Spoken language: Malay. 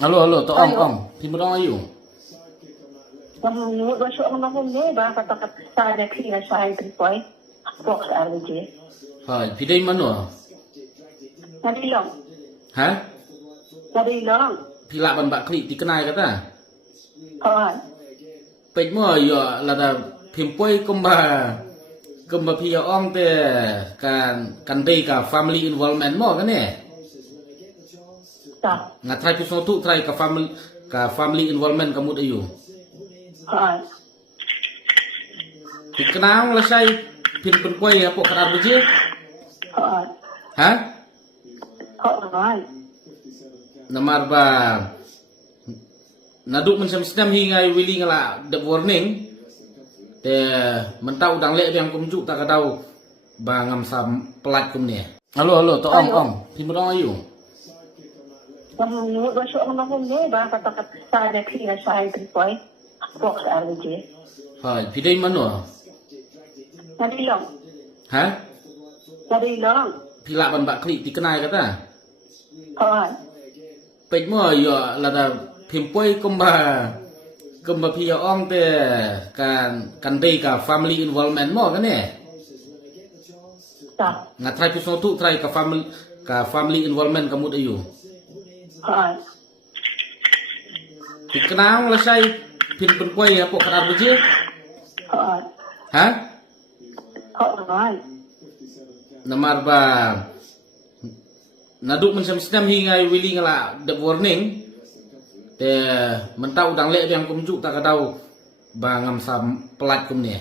Alo, alo, to ong, Ayo. ong. Timurong ayu. Masuk orang ni, bahasa tak saya kira saya terpoy. Box RJ. Hai, pidai mano? Nadi long, Ha? nadi long. Pilak ban bak klik dikenai kata. Kawan, Pej mo yo lada pimpoi kumba pia ong te kan dei ka family involvement mo kan ne. tak. Ngatrai pi so tu try ka family involvement kamu ayu. Kawan, Dikenang la sai pin poi apa kadar beje? kawan, Ha? kawan. Namar ba naduk men sem hingai willing la the warning te mentau dang le yang kumjuk tak kadau bangam sam pelat kum ne. Alo, alo, to ong, Ayo. ong. Timurong ayu. Masuk orang ni, bahasa tak saya kira saya terpoy. Box RJ. Hai, pidai mano? Nadi long, Ha? nadi long. Pilak ban bak klik dikenai kata. Kawan, Pej mo yo lada pimpoi kumba pia ong te kan dei ka family involvement mo kan ne. tak. Ngatrai pi so tu try ka family involvement kamu ayu. Kawan, Dikenang la sai pin poi apa kadar beje? kawan, Ha? kawan. Namar ba naduk men sem hingai willing la the warning te mentau dang le yang kumjuk tak kadau bangam sam pelat kum ne.